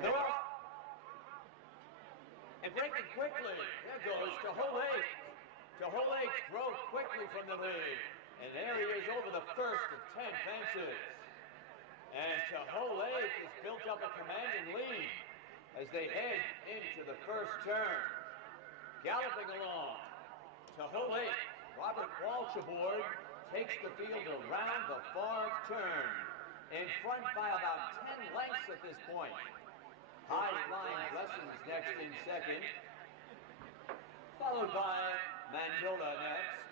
And they're off. And breaking quickly. There goes Juac. Juac broke quickly from the lead. And there he is over the first of 10 fences. And Juac has built up a commanding lead as they head into the first turn. Galloping along, Juac, Robert Walsh aboard, takes the field around the far turn. In front by about 10 lengths at this point. High Flying Blessings next in second. Followed by Mandola next.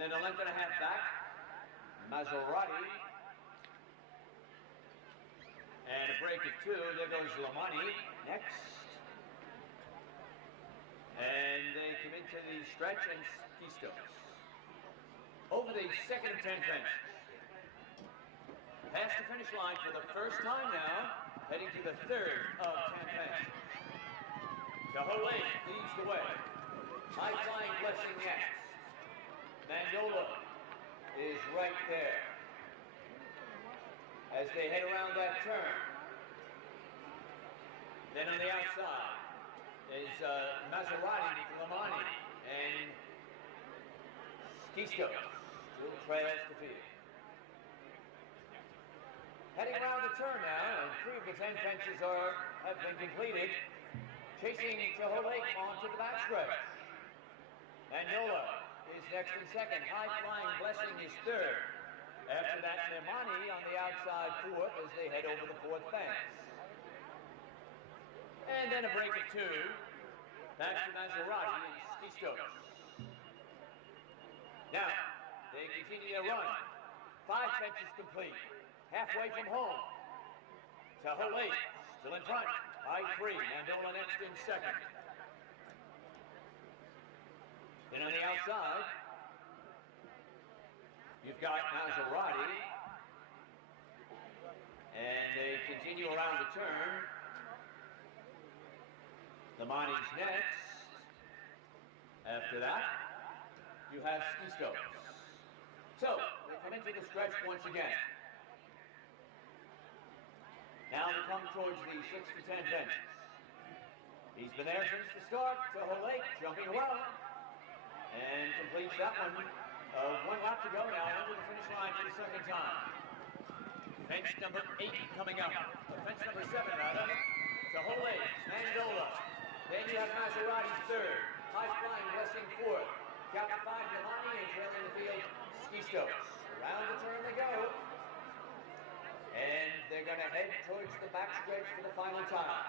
Then a length and a half back, Maserati. And a break of 2, there goes Lamani next. And they come into the stretch and Skistos. Over the second of 10 fences. Past the finish line for the first time now, heading to the third of 10 fences. Juac leads the way. High Flying Blessing next. Mandola is right there. As they head around that turn. Then on the outside is Maserati for Lamani and Skistos still trails the field. Heading around the turn now, and 3 of the 10 fences have been completed. Chasing Juac onto the backstretch. Mandola is next in second. High Flying Blessing is third. After that, Lamani on the outside fourth as they head over the fourth fence. And then a break of 2. Back to Maserati and Skistos. Now, they continue their run. 5 fences complete. Halfway from home. Juac still in front. High 3. Mandola next in second. Then on the outside, you've got Maserati. And they continue around the turn. Lamani's next. After that, you have Skistos. So, they come into the stretch once again. Now we come towards the 6 to 10 fences. He's been there since the start. Juac jumping around. And completes that one. 1 lap to go now, under the finish line for the second time. Fence number 8 coming up. Fence number 7 rather. Juac, Mandola. Then you have Maserati third. High Flying Blessing fourth. Captain 5 Lamani and trailing the field Skistos. Around the turn they go. And they're going to head towards the backstretch for the final time.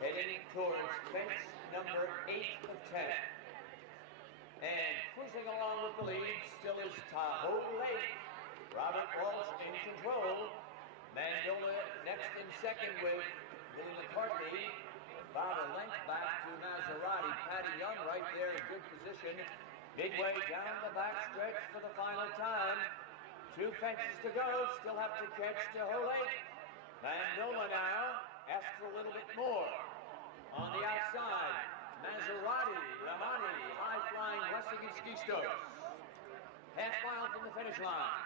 Heading towards fence number 8 of 10. And cruising along with the lead still is Juac. Robert Walsh in control. Mandola next in second with Willie McCarthy. About a length back to Maserati. Patty Young right there in good position. Midway down the backstretch for the final time. 2 fences to go. Still have to catch Juac. Mandola now asks for a little bit more. On the outside, Maserati, Lamani, High Flying Blessing and Skistos. Half mile from the finish line.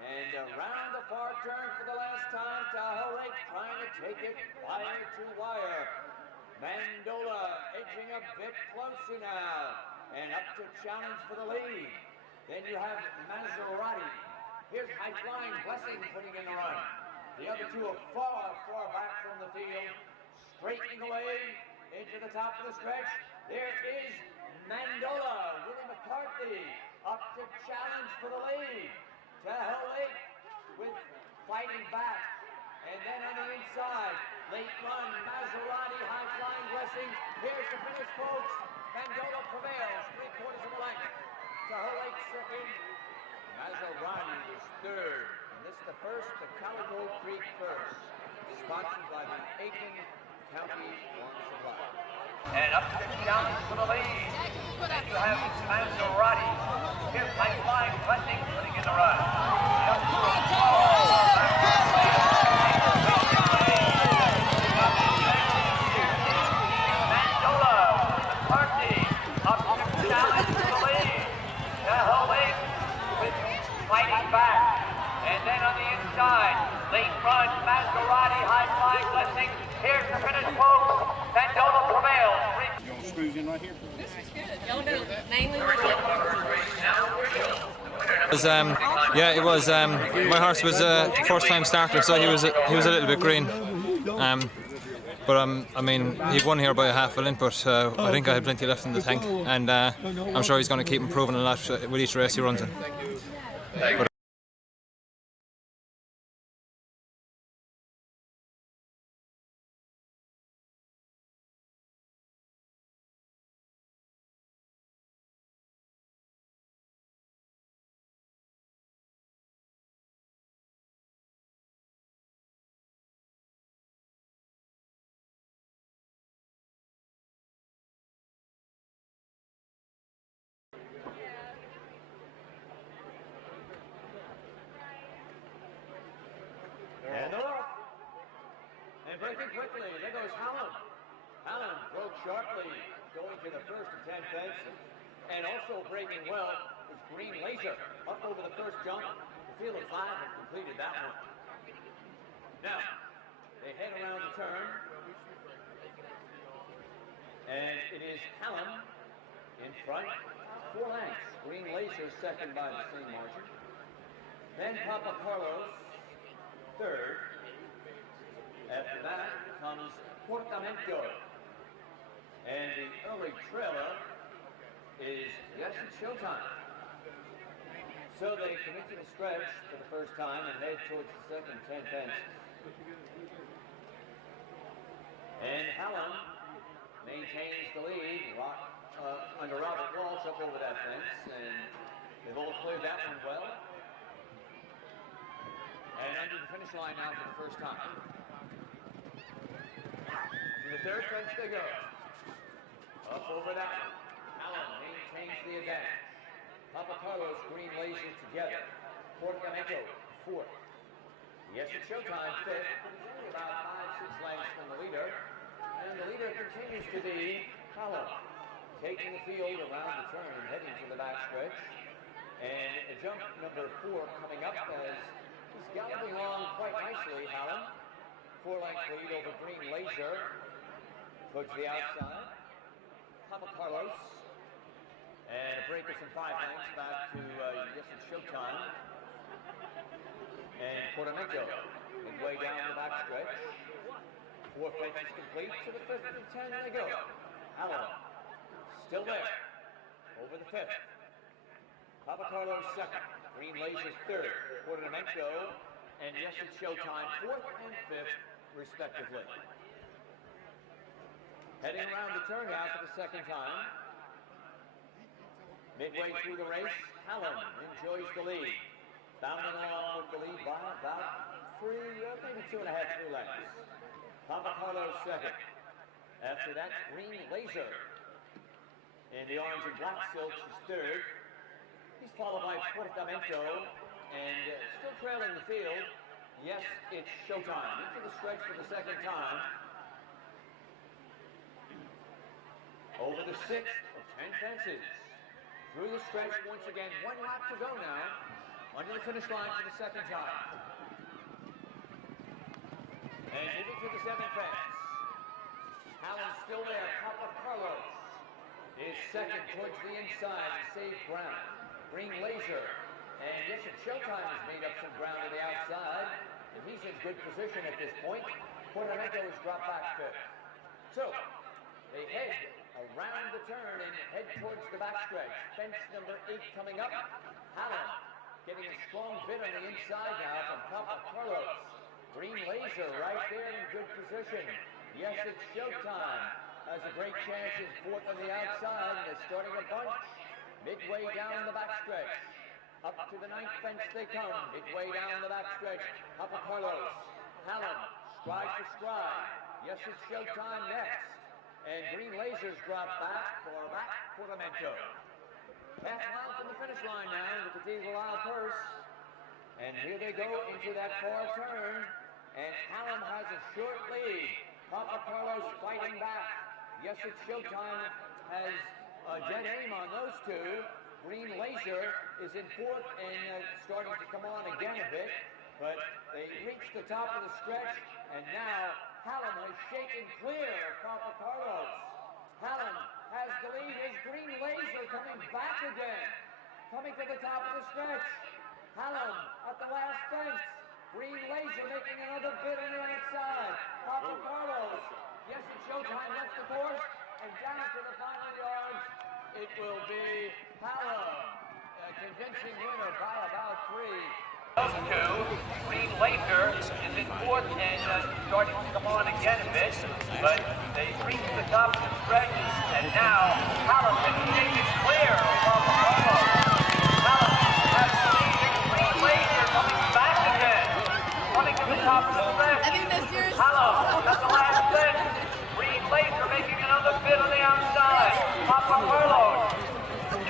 And around the far turn for the last time, Juac trying to take it wire to wire. Mandola edging a bit closer now. And up to challenge for the lead. Then you have Maserati. Here's High Flying Blessing putting in the run. The other 2 are far, far back from the field. Straightening away into the top of the stretch. There is Mandola, Willie McCarthy, up to challenge for the lead. Juac with fighting back. And then on the inside, late run, Maserati, High Flying Blessing. Here's the finish, folks. Mandola prevails, 3/4 of a length. Juac second. Maserati is third. And this is the first, the Calico Creek first. Sponsored by the Aiken County Farm Supply. And up to the challenge for the lead. Then you have Maserati. Here's High Flying Blessing putting in the run. Mandola, McCarthy, up to the challenge for the lead. Juac with fighting back. And then on the inside, Yeah, it was. My horse was a first-time starter, so he was a little bit green. But I mean, he won here by a half a length, but I think I had plenty left in the tank, and I'm sure he's going to keep improving a lot with each race he runs in. But And they're off. And breaking quickly, there goes Hallam. Hallam broke sharply, going to the first of 10 fence. And also breaking well was Green Laser, up over the first jump. The field of 5 had completed that one. Now, they head around the turn. And it is Hallam in front, 4 lengths. Green Laser second by the same margin. Then Papa Carlos third. After that comes Portamento. And the early trailer is Yes, It's Showtime. So they commit to the stretch for the first time and head towards the second 10 fence. And Hallam maintains the lead under Robert Walsh up over that fence, and they've all cleared that one well. And under the finish line now for the first time. To the third fence they go. Up over that one. Hallam maintains the advantage. Papa Carlos, Green Laser together. Portamento, fourth. Yes, It's Showtime, fifth. Only about 5-6 lengths from the leader. And the leader continues to be Hallam. Taking the field around the turn and heading to the backstretch. And jump number 4 coming up as he's galloping along quite nicely, Hallam. 4-length lead over Green Laser. Towards the outside. Papa Carlos. And a break of some 5 lengths back to Yes, It's Showtime. And Portamento midway down the backstretch. 4 fences complete to the 5th and 10 they go. Hallam still there. Over the 5th. Papa Carlos second. Green Laser's third. Portamento and Yes, It's Showtime 4th and 5th respectively. Heading around the turn now for the second time. Midway through the race, Hallam enjoys the lead. Bounding along with the lead by about 3, maybe 2.5, 3 lengths. Papa Carlos second. After that, Green Laser in the orange and black silks is third. He's followed by Portamento and still trailing the field. Yes, It's Showtime. Into the stretch for the second time. Over the 6th of 10 fences. Through the stretch once again. 1 lap to go now. Under the finish line for the second time. And moving to the 7th fence. Hallam's still there. Papa Carlos is second towards the inside to save ground. Green Laser. And Yes, It's Showtime has made up some ground to the outside. And he's in good position at this point. Portamento has dropped back 5th. So, they head around the turn and head towards the backstretch. Fence number 8 coming up. Hallam getting a strong bit on the inside now from Papa Carlos. Green Laser right there in good position. Yes, It's Showtime. Has a great chance in 4th on the outside and is starting a bunch. Midway down the backstretch. Up to the 9th fence they come. Midway down the backstretch. Papa Carlos. Hallam stride for stride. Yes, It's Showtime next. And Green Laser's dropped back for Portamento. Half mile from the finish line now in the Cathedral purse. And here they go into that far turn. And Hallam has a short lead. Papa Carlos fighting back. Yes, It's Showtime has a dead aim on those two. Green Laser is in 4th and starting to come on again a bit. But they reach the top of the stretch. And now Hallam has shaken clear of Papa Carlos. Hallam has the lead. Is Green Laser coming back again? Coming to the top of the stretch. Hallam at the last fence. Green Laser making another bid on the outside. Papa Carlos. Yes, it's showtime. Left the course. And down to the final yards. It will be Hallam. A convincing winner by about 3. Those two, Green Laser is in fourth and starting to come on again a bit, but they reached the top of the stretch, and now Hallam has taken clear from Carlos. Hallam has the lead. Green Laser coming back again, running to the top of the stretch. Hallam at the last fence. Green Laser making another bid on the outside. Papa Carlos.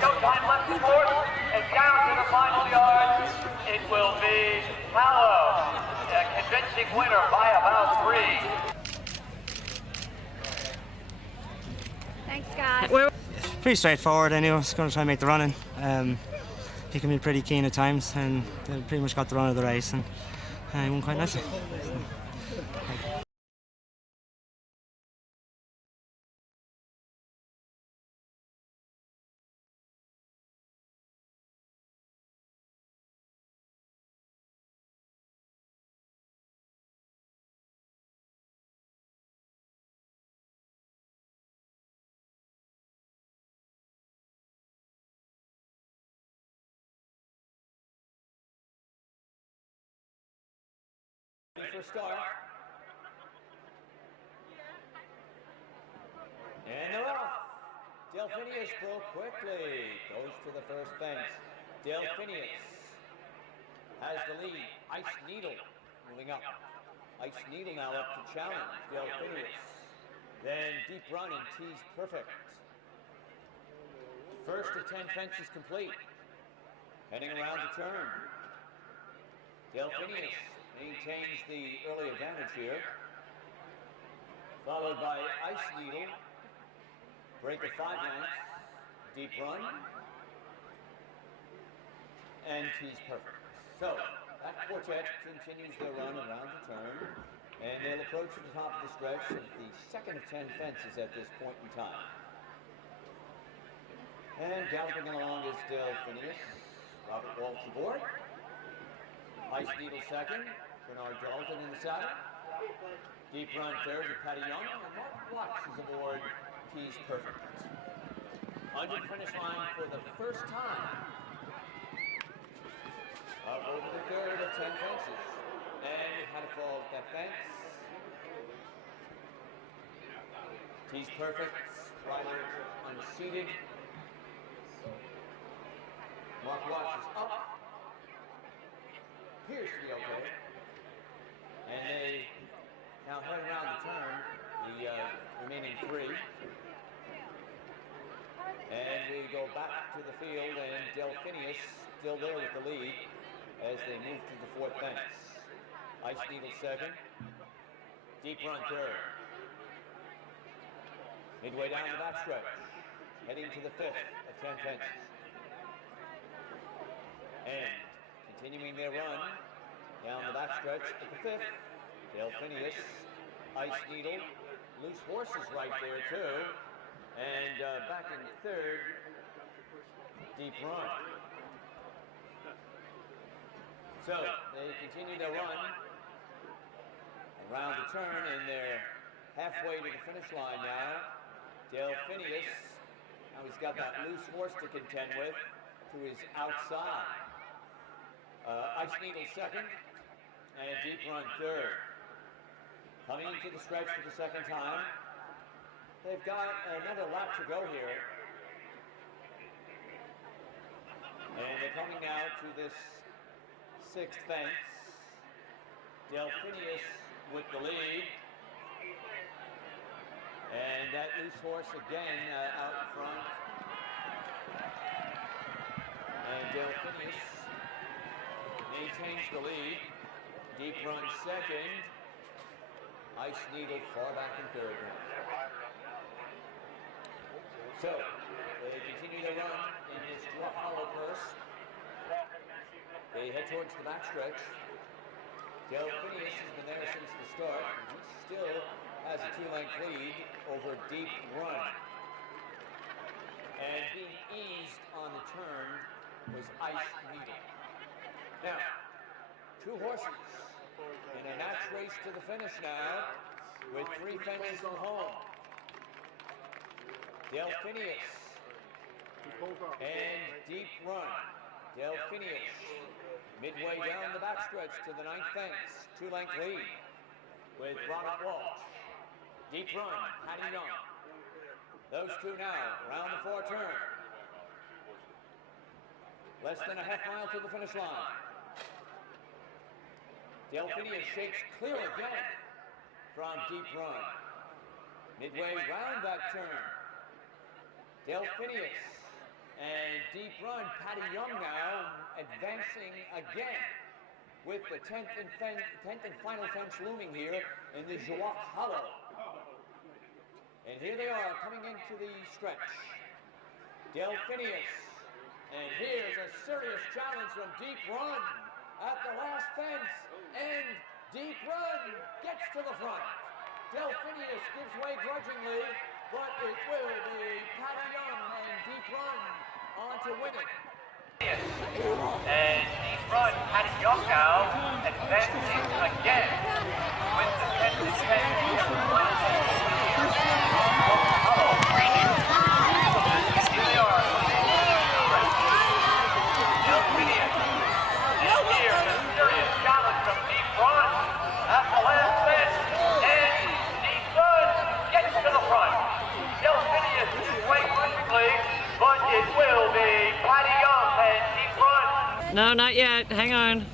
Showtime left the course and down to the final yard. It will be Hallam, a convincing winner by about 3. Thanks, guys. Pretty straightforward. I knew I was going to try and make the running. He can be pretty keen at times, and they pretty much got the run of the race, and he won quite nicely. For start. And they're off. Delphinius broke quickly. Goes to the first fence. Delphinius has the lead. Ice Needle moving up. Ice Needle now up to challenge Delphinius. Then Deep Run and Tease Perfect. First of 10 fences complete. Heading around the turn. Delphinius maintains the early advantage here, followed by Ice Needle, break of 5 lengths, Deep Run, and Tease Perfect. So, that quartet continues their run around the turn, and they'll approach the top of the stretch of the second of 10 fences at this point in time. And galloping along is Delphinius, Robert Walsh aboard, Ice Needle second, Bernard Dalton in the saddle. Deep Run third with Patty Young. And Mark Watts is aboard Tease Perfect. Under the finish line for the first time. Up over the third of 10 fences. And we had a fall at that fence. Tease Perfect, rider unseated. Mark Watts is up. Appears to be okay. And they now head around the turn, the remaining 3. And we go back to the field, and Delphinius still there with the lead as they move to the fourth fence. Ice Needle second. Deep Run third. Midway down the backstretch, heading to the fifth of 10 fences. And continuing their run down the backstretch at the fifth, Delphinius, Ice Needle, Loose Horses right there too, and back in third, Deep Run. So they continue their run around the turn, and they're halfway to the finish line now. Delphinius, now he's got that Loose Horse to contend with to his outside. Ice Needle second, and Deep Run third. Coming into the stretch for the second time. They've got another lap to go here. And they're coming now to this sixth fence. Delphinius with the lead. And that Loose Horse again out in front. And Delphinius maintains the lead. Deep Run second. Ice Needle far back in third. So, they continue their run in this Juac hollow course. They head towards the backstretch. Delphinius has been there since the start. He still has a 2-length lead over Deep Run. And being eased on the turn was ice needle. Now, two horses in a match race to the finish now with 3 fences from home. Delphinius and Deep Run. Delphinius midway down the backstretch to the 9th fence, 2-length lead with Robert Walsh. Deep Run, Patty Young. Those two now around the 4 turn. Less than a half mile to the finish line. Delphinius shakes clear again from Deep Run. Midway round that turn. Delphinius and Deep Run, Patty Young now advancing again with the 10th and final fence looming here in the Juac Hollow. And here they are coming into the stretch. Delphinius, and here's a serious challenge from Deep Run at the last fence, and Deep Run gets to the front. Delphinius gives way grudgingly, but it will be Patty Young and Deep Run on to win it. And Deep Run, Patty Young now advancing again with the 10th and 10th. But it will be Patty Young and Deep Run. No, not yet. Hang on.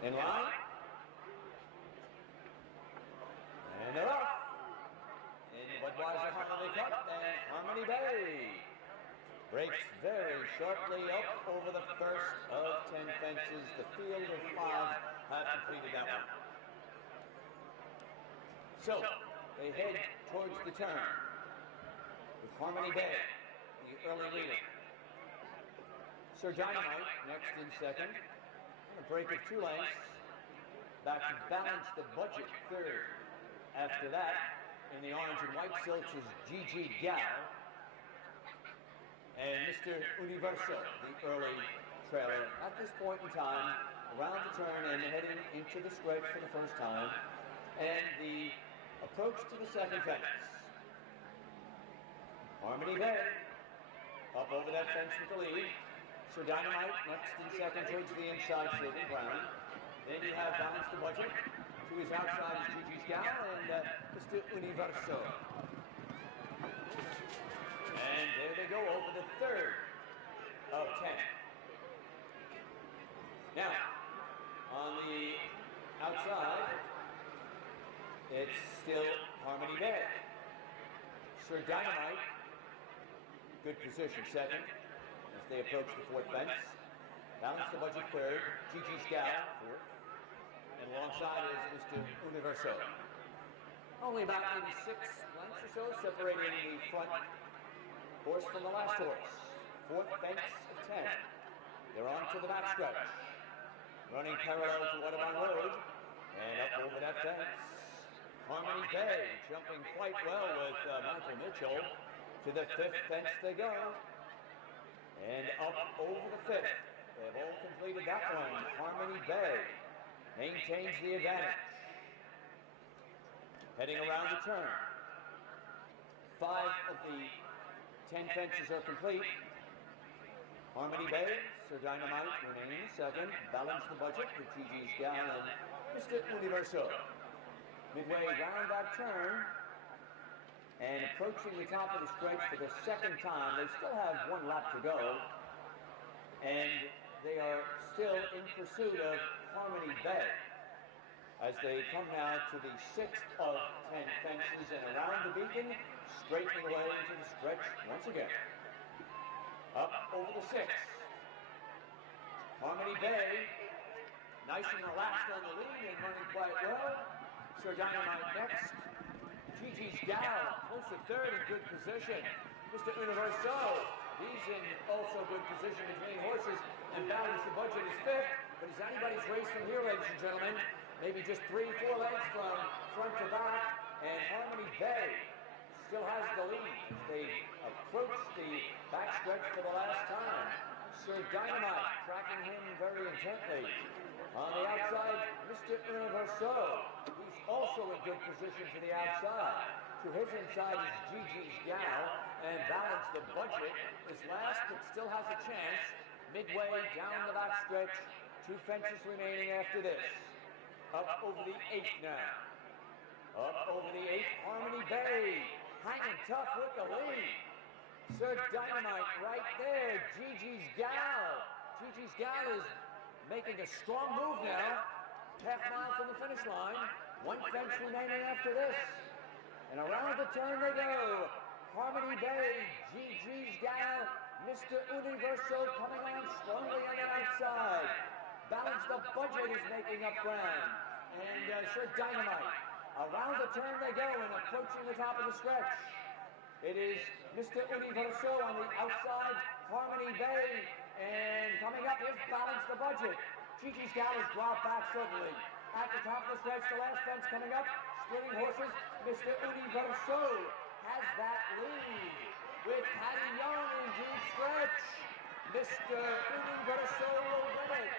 In line. And they're off. In the Budweiser Holiday Cup and Harmony Bay. Breaks very sharply up over the first of 10 fences. The field of 5 have completed that one. So, they head towards the turn with Harmony Bay, the early leader. Sir Dynamite next in second. A break of 2 lengths. Back to Balance the Budget third. After that, in the orange and white silks is Gigi Gal and Mr. Universo, the early trailer. At this point in time, around the turn and heading into the stretch for the first time, and the approach to the second fence. Harmony Bay, up over that fence with the lead. Sir Dynamite next in second towards the inside saving ground. Then you have Balance the Budget. To his outside is Gigi's Gal and Mr. Universo. And there they go over the third of 10. Now, on the outside, it's still Harmony Bay. Sir Dynamite, good position second. As they approach the 4th fence. Balance the Budget third, Gigi's Gal 4th, and alongside is Mr. Universo. Only about maybe 6 lengths or so separating the front horse from the last horse. 4th fence of 10. They're on to the backstretch. Running parallel to Waterbound Road, and up over that fence. Harmony Bay jumping quite well with Michael Mitchell. To the 5th fence they go. And up over the 5th. They've all completed that one. Harmony Bay maintains the advantage. Heading around the turn. 5 of the 10 fences are complete. Harmony Bay, Sir Dynamite remains second. Balance the Budget with Gigi's Gal and Mr. Universo. Midway round that turn. And approaching the top of the stretch for the second time. They still have 1 lap to go. And they are still in pursuit of Harmony Bay. As they come now to the 6th of 10 fences and around the beacon, straightening away into the stretch once again. the 6. Harmony Bay, nice and relaxed on the lead and running quite well. Sir Dynamite next. Gigi's Gal, close to 3rd in good position. Mr. Universo, he's in also good position between horses and Balance the Budget is 5th. But it's anybody's race from here, ladies and gentlemen. Maybe just 3-4 lengths from front to back. And Harmony Bay still has the lead. They approach the backstretch for the last time. Sir Dynamite tracking him very intently. On the outside, Mr. Universo, who's also in good position to the outside. To his inside is Gigi's Gal, and Balance the Budget is last, but still has a chance. Midway down the backstretch, 2 fences remaining after this. Up over the 8th now. Up over the 8th, Harmony Bay, hanging tough with the lead. Sir Dynamite right there, Gigi's Gal. Gigi's Gal is making a strong move now. Half mile from the finish line. 1 fence remaining after this. And around the turn they go. Harmony Bay, Gigi's Gal, Mr. Universo coming on strongly on the outside. Balance the Budget is making up ground. And Sir Dynamite. Around the turn they go and approaching the top of the stretch. It is Mr. Universo on the outside, Harmony Bay, and coming up is Balance the Budget. Gigi's Gal has dropped back suddenly. At the top of the stretch, the last fence coming up, sprinting horses, Mr. Universo has that lead. With Patty Young in deep stretch, Mr. Universo will win it.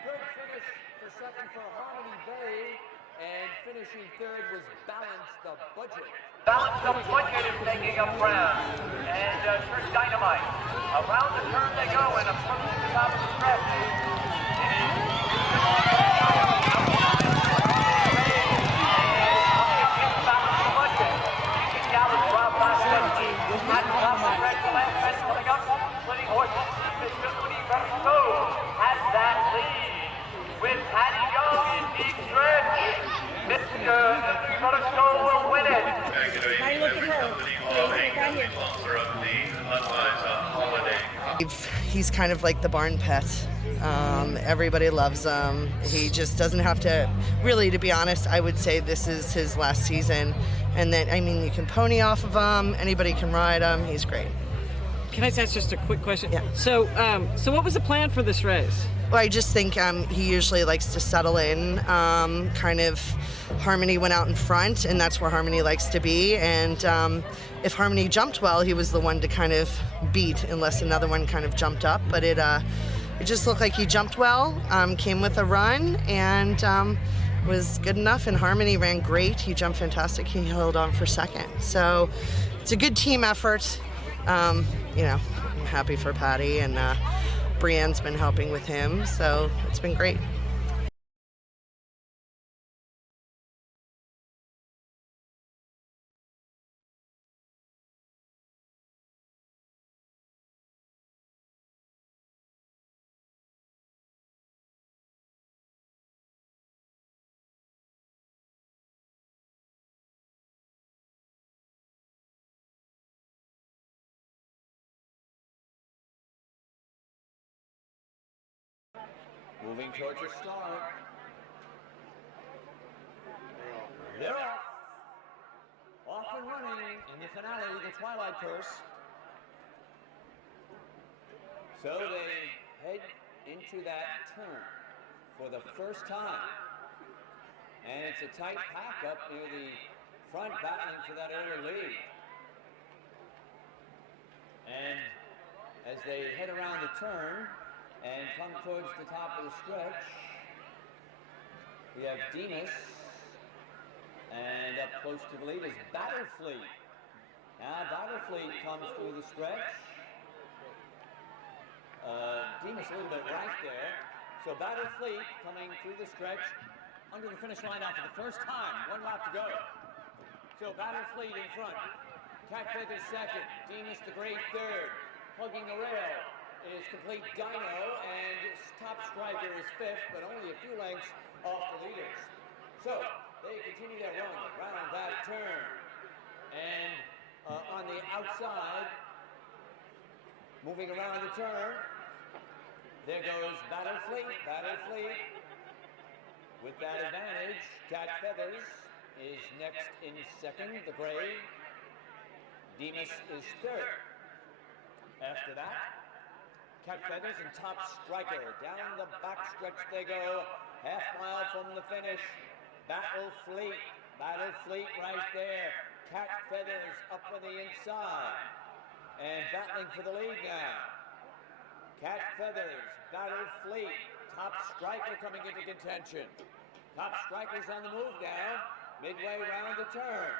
Good finish for 2nd for Harmony Bay. And finishing 3rd was Balance the Budget. Balance the Budget is making up ground. And Sir Dynamite. Around the turn they go and approaching the top of the stretch. Balance the Budget. Gigi's Gal has dropped back suddenly. At the top of the stretch, the last fence coming up. Splitting horses. Mr. Universo has that lead. With Patty Young in deep stretch, Mr. Universo will win it. Now look at her. Sponsor of the Budweiser Holiday. He's kind of like the barn pet. Everybody loves him. He just doesn't have to, really, to be honest, I would say this is his last season. And then, I mean, you can pony off of him. Anybody can ride him. He's great. Can I ask just a quick question? Yeah. So what was the plan for this race? Well, I just think he usually likes to settle in. Kind of Harmony went out in front, and that's where Harmony likes to be. And if Harmony jumped well, he was the one to kind of beat, unless another one kind of jumped up. But it just looked like he jumped well, came with a run, and was good enough. And Harmony ran great. He jumped fantastic. He held on for 2nd. So it's a good team effort. I'm happy for Patty, and Brienne's been helping with him, so it's been great. Moving towards the start. They're off. Off and running in the finale, the Twilight Curse. So they head into that turn for the first time. And it's a tight pack up near the front, battling for that early lead. And as they head around the turn and come towards the top of the stretch, we have Demas, and up close to the lead is Battlefleet. Now Battlefleet comes through the stretch. Demas a little bit right there. So Battlefleet coming through the stretch under the finish line now for the first time. 1 lap to go. So Battlefleet in front. Cat Feather 2nd. Demas the Great 3rd. Hugging the rail is Complete Dino, and Top Striker is 5th, but only a few lengths off the leaders. So they continue their run around that turn. And on the outside, moving around the turn. There goes Battle Fleet, Battle Fleet. With that advantage, Cat Feathers is next in second, the gray. Demas is third. After that, Cat Feathers and Top Striker. Down the backstretch they go, half mile from the finish. Battle Fleet right there. Cat Feathers up on the inside and battling for the lead now. Cat Feathers, Battle Fleet, Top Striker coming into contention. Top Striker's on the move now, midway around the turn.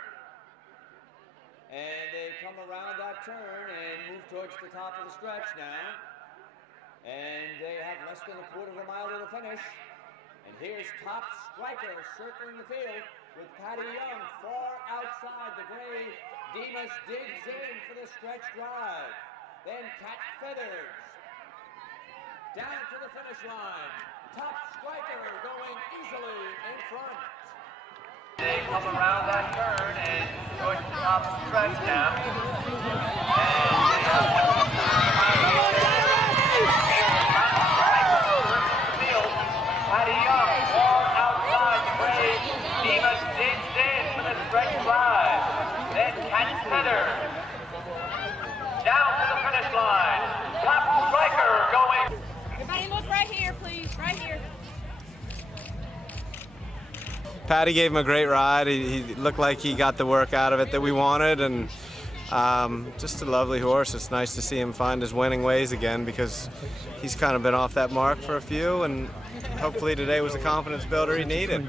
And they come around that turn and move towards the top of the stretch now. And they have less than a quarter of a mile to the finish. And here's Top Striker circling the field with Patty Young far outside the gray. Demas digs in for the stretch drive. Then Cat Feathers down to the finish line. Top Striker going easily in front. They come around that turn and towards the top of the stretch now. Patty Young, far outside the gray. Demas digs in for the stretch drive. Then Cat Feathers down to the finish line. Top Striker going. Everybody look right here, please. Right here. Patty gave him a great ride. He looked like he got the work out of it that we wanted, and just a lovely horse. It's nice to see him find his winning ways again, because he's kind of been off that mark for a few, and hopefully today was the confidence builder he needed.